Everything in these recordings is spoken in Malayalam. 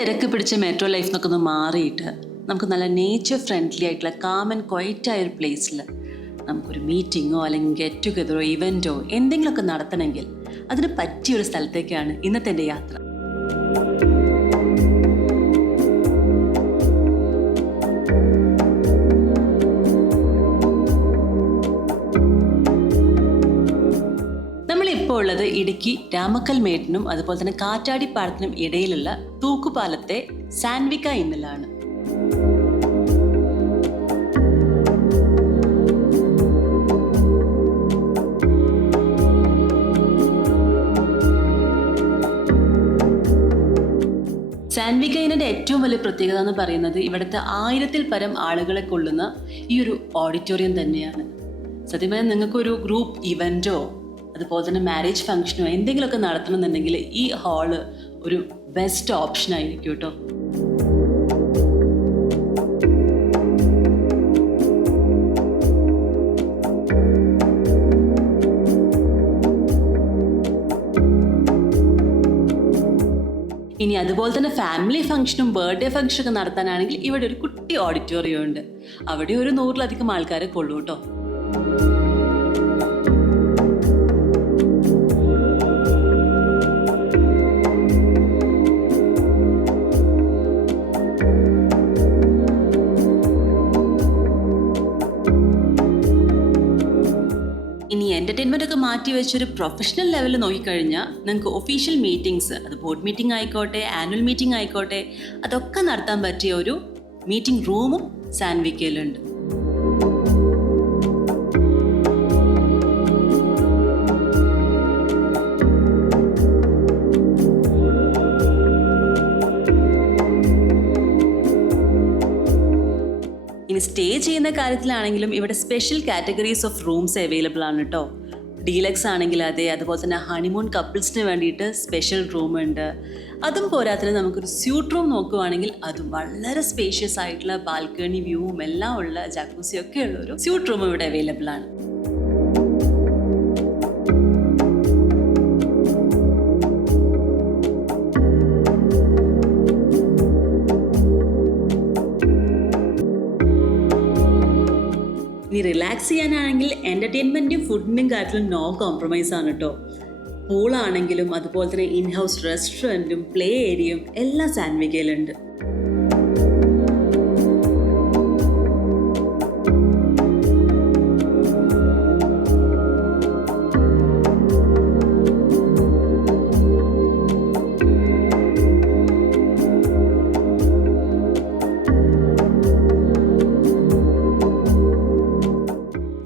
തിരക്ക് പിടിച്ച മെട്രോ ലൈഫ് എന്നൊക്കെ ഒന്ന് മാറിയിട്ട് നമുക്ക് നല്ല നേച്ചർ ഫ്രണ്ട്ലി ആയിട്ടുള്ള കാം ആൻഡ് ക്വയറ്റ് ആയ ഒരു പ്ലേസിൽ നമുക്കൊരു മീറ്റിങ്ങോ അല്ലെങ്കിൽ ഗെറ്റ് ടുഗെതറോ ഇവൻറ്റോ എന്തെങ്കിലുമൊക്കെ നടത്തണമെങ്കിൽ അതിന് പറ്റിയൊരു സ്ഥലത്തേക്കാണ് ഇന്നത്തെ എൻ്റെ യാത്ര. നമ്മളിപ്പോൾ ഉള്ളത് ഇടുക്കി രാമക്കൽമേട്ടിനും അതുപോലെ തന്നെ കാറ്റാടിപ്പാലത്തിനും ഇടയിലുള്ള തൂക്കുപാലത്തെ സാൻവിക ഇന്നിലാണ്. സാൻവിക ഇന്നിന്റെ ഏറ്റവും വലിയ പ്രത്യേകത എന്ന് പറയുന്നത് ഇവിടുത്തെ 1000-ൽ പരം ആളുകളെ കൊള്ളുന്ന ഈ ഒരു ഓഡിറ്റോറിയം തന്നെയാണ്. സത്യം പറഞ്ഞാൽ നിങ്ങൾക്കൊരു ഗ്രൂപ്പ് ഇവൻറ്റോ അതുപോലെ തന്നെ മാരേജ് ഫംഗ്ഷനോ എന്തെങ്കിലുമൊക്കെ നടത്തണമെന്നുണ്ടെങ്കിൽ ഈ ഹാള് ഒരു ബെസ്റ്റ് ഓപ്ഷൻ ആയിരിക്കും കേട്ടോ. ഇനി അതുപോലെ തന്നെ ഫാമിലി ഫംഗ്ഷനും ബർത്ത്ഡേ ഫംഗ്ഷനൊക്കെ നടത്താനാണെങ്കിൽ ഇവിടെ ഒരു കുട്ടി ഓഡിറ്റോറിയം ഉണ്ട്. അവിടെ ഒരു 100-ലധികം ആൾക്കാരെ കൊള്ളൂ കേട്ടോ. ഇനി എൻ്റർടൈൻമെൻ്റ് ഒക്കെ മാറ്റി വെച്ചൊരു പ്രൊഫഷണൽ ലെവലിൽ നോക്കിക്കഴിഞ്ഞാൽ നിങ്ങൾക്ക് ഒഫീഷ്യൽ മീറ്റിംഗ്സ്, അത് ബോർഡ് മീറ്റിംഗ് ആയിക്കോട്ടെ, ആനുവൽ മീറ്റിംഗ് ആയിക്കോട്ടെ, അതൊക്കെ നടത്താൻ പറ്റിയ ഒരു മീറ്റിംഗ് റൂമും സാൻവികയിലുണ്ട്. ഇനി സ്റ്റേ ചെയ്യുന്ന കാര്യത്തിലാണെങ്കിലും ഇവിടെ special categories of rooms available ആണ് കേട്ടോ. ഡീലക്സ് ആണെങ്കിൽ അതെ, അതുപോലെ തന്നെ ഹണിമൂൺ കപ്പിൾസിന് വേണ്ടിയിട്ട് സ്പെഷ്യൽ റൂം ഉണ്ട്. അതും പോരാത്തിന് നമുക്കൊരു സ്യൂട്ട് റൂം നോക്കുവാണെങ്കിൽ അതും വളരെ സ്പേഷ്യസ് ആയിട്ടുള്ള ബാൽക്കണി വ്യൂവും എല്ലാം ഉള്ള ജാക്കൂസിയും ഒക്കെ ഉള്ള ഒരു സ്യൂട്ട് റൂം ഇവിടെ അവൈലബിൾ ആണ്. ഇനി റിലാക്സ് ചെയ്യാനാണെങ്കിൽ എൻ്റർടൈൻമെൻറ്റും ഫുഡിൻ്റെയും കാര്യത്തിലും നോ കോംപ്രമൈസ് ആണ് കേട്ടോ. പൂളാണെങ്കിലും അതുപോലെ തന്നെ ഇൻഹൗസ് റെസ്റ്റോറൻറ്റും പ്ലേ ഏരിയയും എല്ലാം സാൻവികയിലുണ്ട്.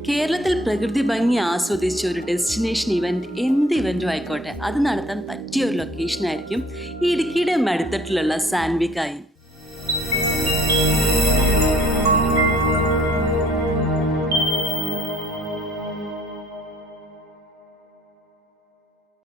കേരളത്തിൽ പ്രകൃതി ഭംഗി ആസ്വദിച്ച ഒരു ഡെസ്റ്റിനേഷൻ ഇവൻറ്റ്, എന്ത് ഇവൻറ്റും ആയിക്കോട്ടെ, അത് നടത്താൻ പറ്റിയ ഒരു ലൊക്കേഷൻ ആയിരിക്കും ഈ ഇടുക്കിയുടെ അടുത്തിട്ടുള്ള സാൻവിക ഇൻ.